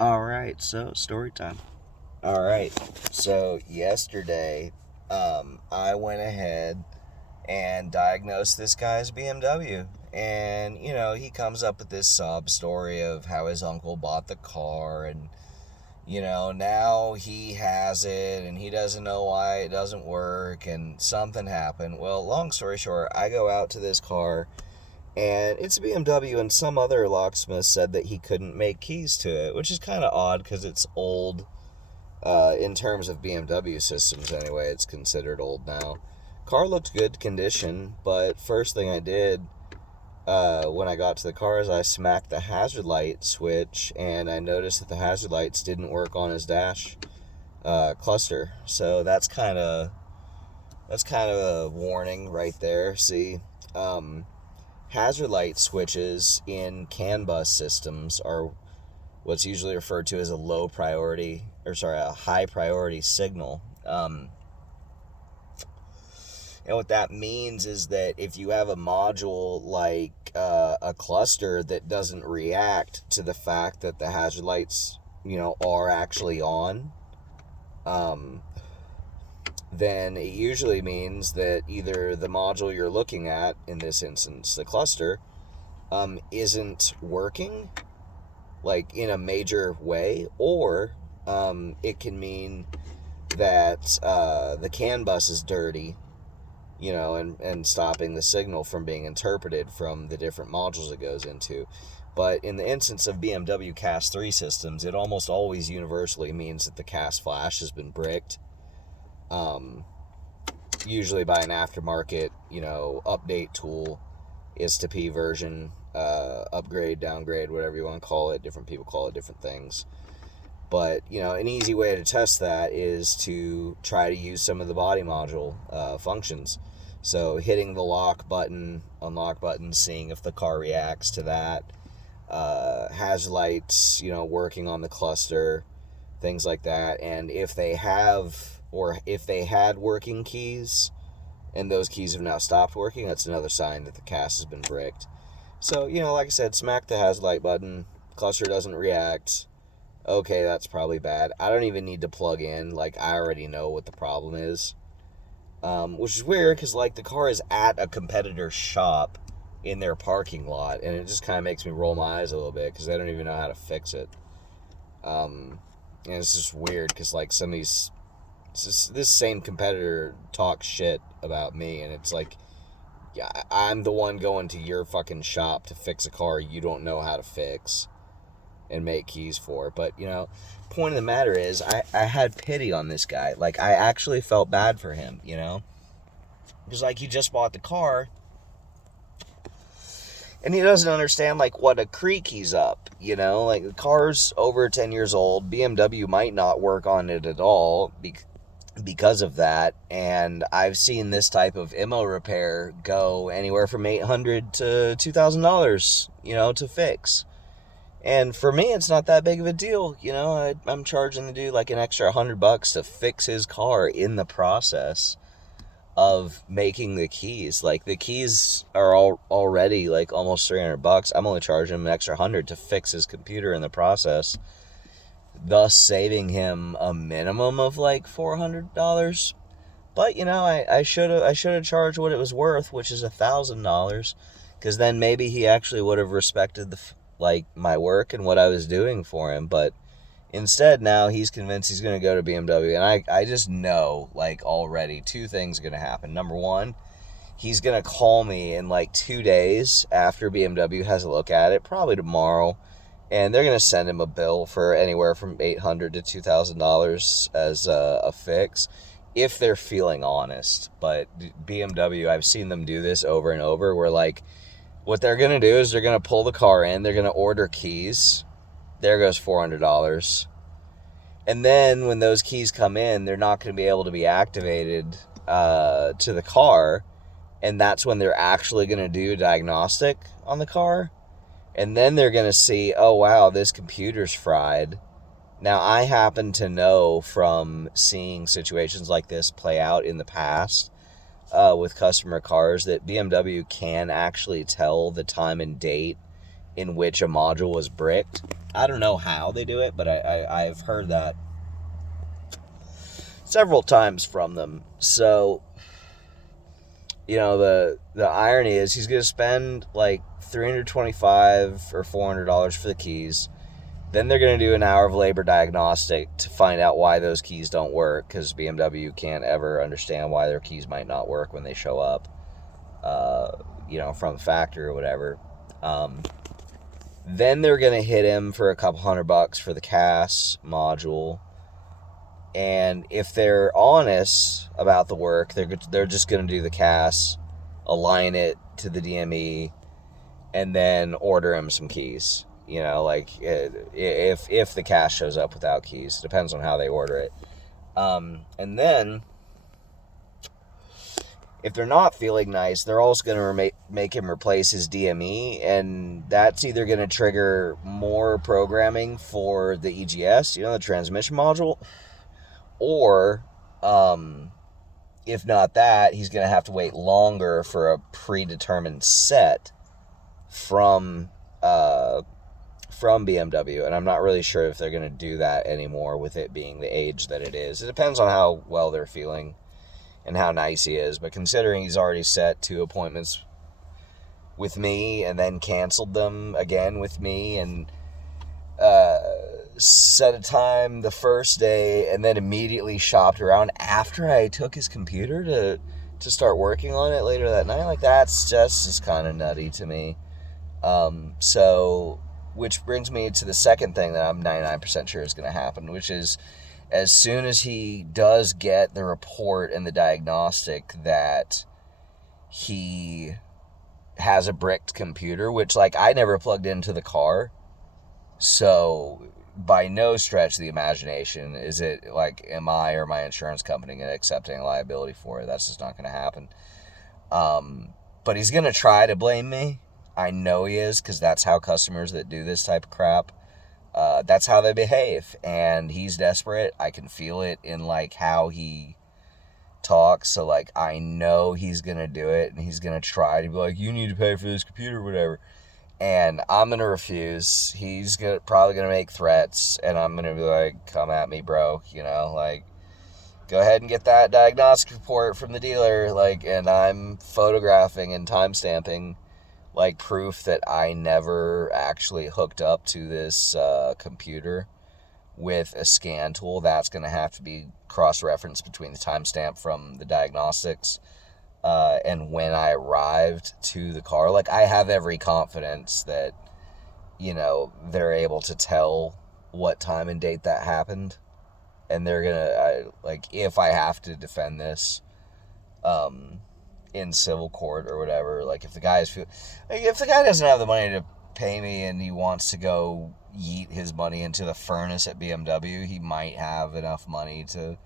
All right, so story time. All right, so yesterday, I went ahead and diagnosed this guy's BMW. And, he comes up with this sob story of how his uncle bought the car and, now he has it and he doesn't know why it doesn't work and something happened. Well, long story short, I go out to this car and it's a BMW, and some other locksmith said that he couldn't make keys to it, which is kind of odd because it's old. In terms of BMW systems, anyway, it's considered old now. Car looked good condition, but first thing I did when I got to the car is I smacked the hazard light switch, and I noticed that the hazard lights didn't work on his dash cluster. So that's kind of a warning right there. See, hazard light switches in CAN bus systems are what's usually referred to as a high priority signal. And what that means is that if you have a module like a cluster that doesn't react to the fact that the hazard lights, are actually on, then it usually means that either the module you're looking at, in this instance, the cluster, isn't working, like in a major way, or it can mean that the CAN bus is dirty, and stopping the signal from being interpreted from the different modules it goes into. But in the instance of BMW CAS 3 systems, it almost always universally means that the CAS flash has been bricked, usually by an aftermarket, update tool, ISTA-P version, upgrade, downgrade, whatever you want to call it. Different people call it different things. But, an easy way to test that is to try to use some of the body module functions. So hitting the lock button, unlock button, seeing if the car reacts to that. Hazard lights, working on the cluster, things like that. And if they had working keys and those keys have now stopped working, that's another sign that the CAS has been bricked. So, like I said, smack the hazard light button, cluster doesn't react. Okay, that's probably bad. I don't even need to plug in. I already know what the problem is. Which is weird because, the car is at a competitor's shop in their parking lot, and it just kind of makes me roll my eyes a little bit because they don't even know how to fix it. And it's just weird because, some of these... this same competitor talks shit about me, and it's yeah, I'm the one going to your fucking shop to fix a car you don't know how to fix and make keys for. But, point of the matter is, I had pity on this guy. I actually felt bad for him, because, he just bought the car, and he doesn't understand, what a creak he's up, the car's over 10 years old. BMW might not work on it at all because of that, and I've seen this type of IMO repair go anywhere from $800 to $2,000, to fix. And for me, it's not that big of a deal. I'm charging the dude an extra $100 to fix his car in the process of making the keys. The keys are already almost $300. I'm only charging him an extra $100 to fix his computer in the process, thus saving him a minimum of $400. But I should have charged what it was worth, which is $1,000, because then maybe he actually would have respected my work and what I was doing for him. But instead, now he's convinced he's going to go to BMW, and I just know already two things are going to happen. Number one, he's going to call me in 2 days after BMW has a look at it, probably tomorrow, and they're going to send him a bill for anywhere from $800 to $2,000 as a fix, if they're feeling honest. But BMW, I've seen them do this over and over, where what they're going to do is they're going to pull the car in, they're going to order keys, there goes $400. And then when those keys come in, they're not going to be able to be activated to the car, and that's when they're actually going to do a diagnostic on the car. And then they're going to see, oh, wow, this computer's fried. Now, I happen to know from seeing situations like this play out in the past with customer cars that BMW can actually tell the time and date in which a module was bricked. I don't know how they do it, but I've heard that several times from them. So, the irony is he's going to spend like $325 or $400 for the keys. Then they're going to do an hour of labor diagnostic to find out why those keys don't work, because BMW can't ever understand why their keys might not work when they show up, from the factory or whatever. Then they're going to hit him for a couple $100 for the CAS module. And if they're honest about the work, they're just going to do the CAS, align it to the DME, and then order him some keys. If the CAS shows up without keys, it depends on how they order it. And then, if they're not feeling nice, they're also going to make him replace his DME, and that's either going to trigger more programming for the EGS, the transmission module, or, if not that, he's going to have to wait longer for a predetermined set from BMW, and I'm not really sure if they're going to do that anymore with it being the age that it is. It depends on how well they're feeling and how nice he is, but considering he's already set 2 appointments with me and then canceled them again with me, and set a time the first day and then immediately shopped around after I took his computer to start working on it later that night, like that's just kind of nutty to me. So, which brings me to the second thing that I'm 99% sure is going to happen, which is as soon as he does get the report and the diagnostic that he has a bricked computer, which, like, I never plugged into the car, so by no stretch of the imagination is it, like, am I or my insurance company going to accept any liability for it. That's just not going to happen. But he's going to try to blame me. I know he is, because that's how customers that do this type of crap, that's how they behave, and he's desperate. I can feel it in, like, how he talks, so, like, I know he's gonna do it, and he's gonna try to be like, you need to pay for this computer or whatever, and I'm gonna refuse. He's probably gonna make threats, and I'm gonna be like, come at me, bro, like, go ahead and get that diagnostic report from the dealer, like, and I'm photographing and timestamping, like, proof that I never actually hooked up to this computer with a scan tool. That's going to have to be cross-referenced between the timestamp from the diagnostics and when I arrived to the car. Like, I have every confidence that, they're able to tell what time and date that happened. And they're going to, if I have to defend this, in civil court or whatever, like, if the guy doesn't have the money to pay me and he wants to go yeet his money into the furnace at BMW, he might have enough money to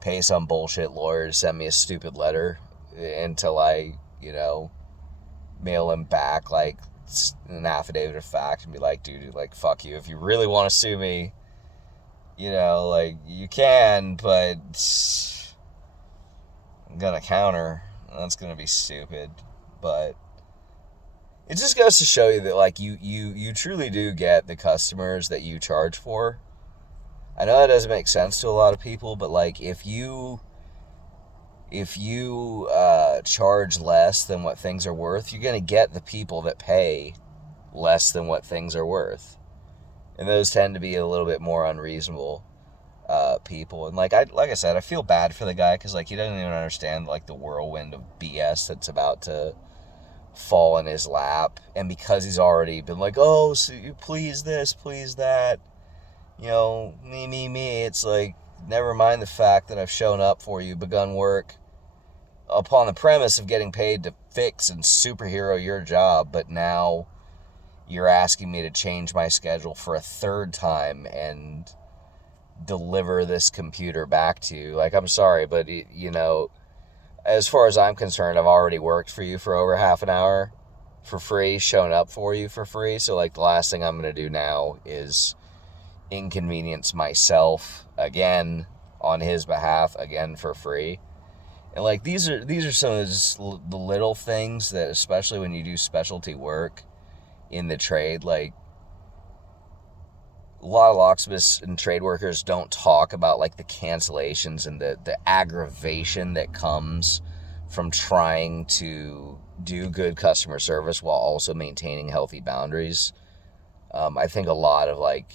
pay some bullshit lawyer to send me a stupid letter until I, mail him back, like, an affidavit of fact and be like, dude, like, fuck you. If you really want to sue me, like, you can, but I'm gonna counter. That's going to be stupid, but it just goes to show you that, like, you truly do get the customers that you charge for. I know that doesn't make sense to a lot of people, but, like, if you charge less than what things are worth, you're going to get the people that pay less than what things are worth. And those tend to be a little bit more unreasonable people. And, like I said, I feel bad for the guy, because, like, he doesn't even understand, like, the whirlwind of BS that's about to fall in his lap. And because he's already been like, oh, so please this, please that, me, it's like, never mind the fact that I've shown up for you, begun work upon the premise of getting paid to fix and superhero your job, but now you're asking me to change my schedule for a third time and deliver this computer back to you. Like, I'm sorry, but, as far as I'm concerned, I've already worked for you for over half an hour for free, shown up for you for free, so, like, the last thing I'm going to do now is inconvenience myself again on his behalf, again for free. And, like, these are some of the little things that, especially when you do specialty work, in the trade. Like, a lot of locksmiths and trade workers don't talk about like the cancellations and the aggravation that comes from trying to do good customer service while also maintaining healthy boundaries. I think a lot of like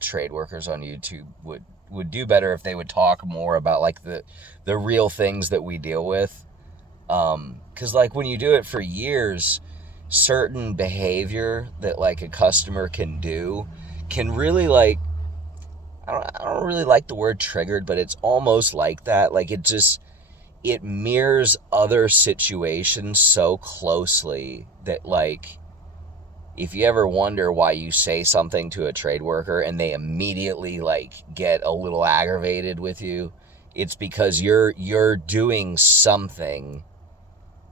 trade workers on YouTube would do better if they would talk more about like the real things that we deal with. Because like when you do it for years, certain behavior that like a customer can do can really like, I don't really like the word triggered, but it's almost like that. Like it mirrors other situations so closely that like, if you ever wonder why you say something to a trade worker and they immediately like get a little aggravated with you, it's because you're doing something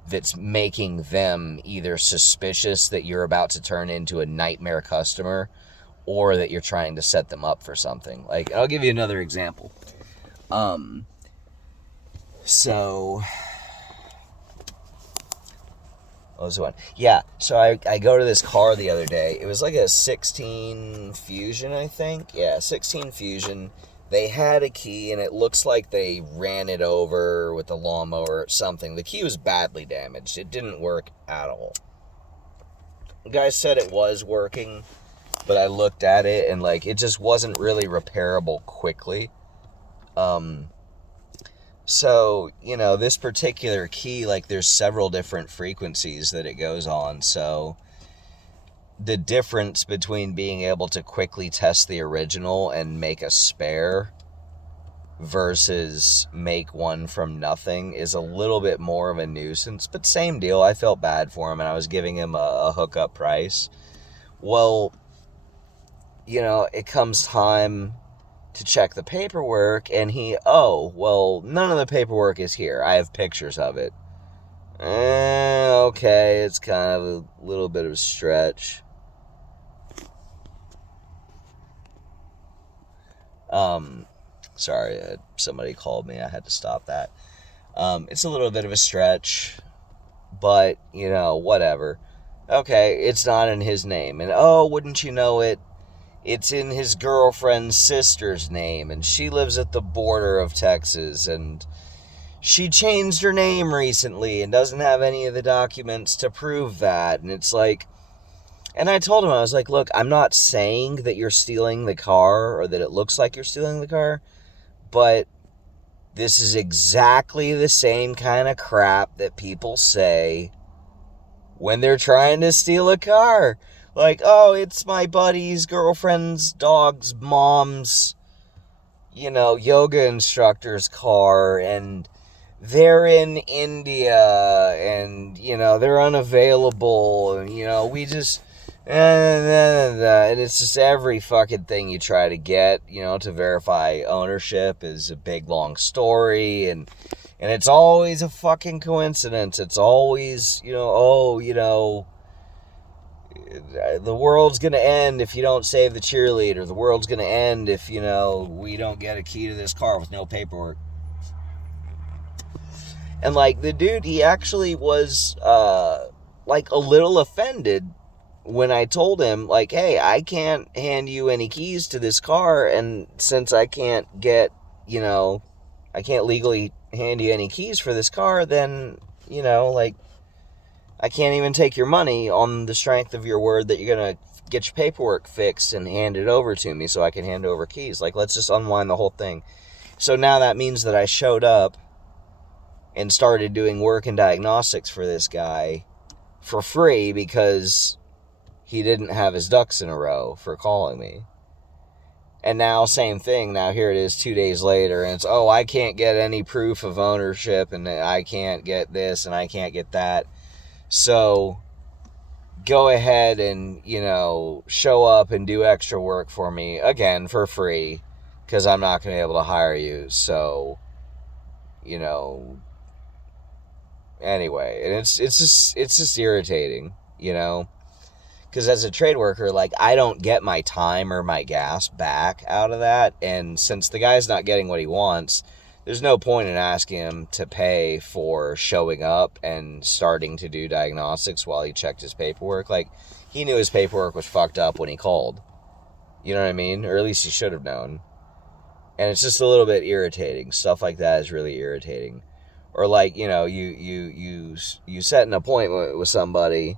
that's making them either suspicious that you're about to turn into a nightmare customer or that you're trying to set them up for something. Like, I'll give you another example. So what was the one? Yeah, so I go to this car the other day. It was like a 16 Fusion, I think. Yeah, 16 Fusion. They had a key, and it looks like they ran it over with a lawnmower or something. The key was badly damaged. It didn't work at all. The guy said it was working, but I looked at it, and like it just wasn't really repairable quickly. So, you know, this particular key, like there's several different frequencies that it goes on. So the difference between being able to quickly test the original and make a spare versus make one from nothing is a little bit more of a nuisance, but same deal. I felt bad for him and I was giving him a hookup price. Well, you know, it comes time to check the paperwork, and none of the paperwork is here. I have pictures of it. Okay, it's kind of a little bit of a stretch. Sorry, somebody called me. I had to stop that. It's a little bit of a stretch, but, you know, whatever. Okay, it's not in his name. And, wouldn't you know it, it's in his girlfriend's sister's name, and she lives at the border of Texas, and she changed her name recently and doesn't have any of the documents to prove that. And it's like, and I told him, I was like, look, I'm not saying that you're stealing the car or that it looks like you're stealing the car, but this is exactly the same kind of crap that people say when they're trying to steal a car. Like, it's my buddy's girlfriend's dog's mom's, you know, yoga instructor's car, and they're in India, and, you know, they're unavailable, and, you know, we just, and it's just every fucking thing you try to get, you know, to verify ownership is a big, long story, and it's always a fucking coincidence. It's always, you know, the world's gonna end if you don't save the cheerleader. The world's gonna end if, you know, we don't get a key to this car with no paperwork. And like the dude, he actually was like a little offended when I told him, like, hey, I can't hand you any keys to this car, and since I can't get, you know, I can't legally hand you any keys for this car, then, you know, like, I can't even take your money on the strength of your word that you're going to get your paperwork fixed and hand it over to me so I can hand over keys. Like, let's just unwind the whole thing. So now that means that I showed up and started doing work and diagnostics for this guy for free because he didn't have his ducks in a row for calling me. And now, same thing. Now here it is 2 days later, and it's, I can't get any proof of ownership, and I can't get this, and I can't get that. So go ahead and, you know, show up and do extra work for me, again, for free, because I'm not going to be able to hire you. So, you know, anyway, and it's just irritating, you know, because as a trade worker, like, I don't get my time or my gas back out of that, and since the guy's not getting what he wants, there's no point in asking him to pay for showing up and starting to do diagnostics while he checked his paperwork. Like, he knew his paperwork was fucked up when he called. You know what I mean? Or at least he should have known. And it's just a little bit irritating. Stuff like that is really irritating. Or like, you know, you set an appointment with somebody,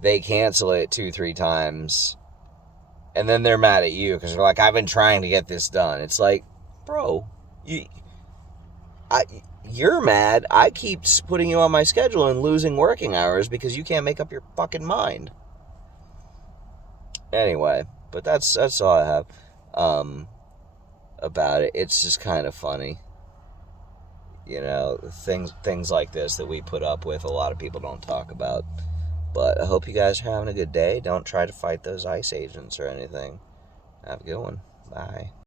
they cancel it 2-3 times, and then they're mad at you because they're like, I've been trying to get this done. It's like, bro, you're mad. I keep putting you on my schedule and losing working hours because you can't make up your fucking mind. Anyway, but that's all I have about it. It's just kind of funny. You know, things like this that we put up with, a lot of people don't talk about. But I hope you guys are having a good day. Don't try to fight those ICE agents or anything. Have a good one. Bye.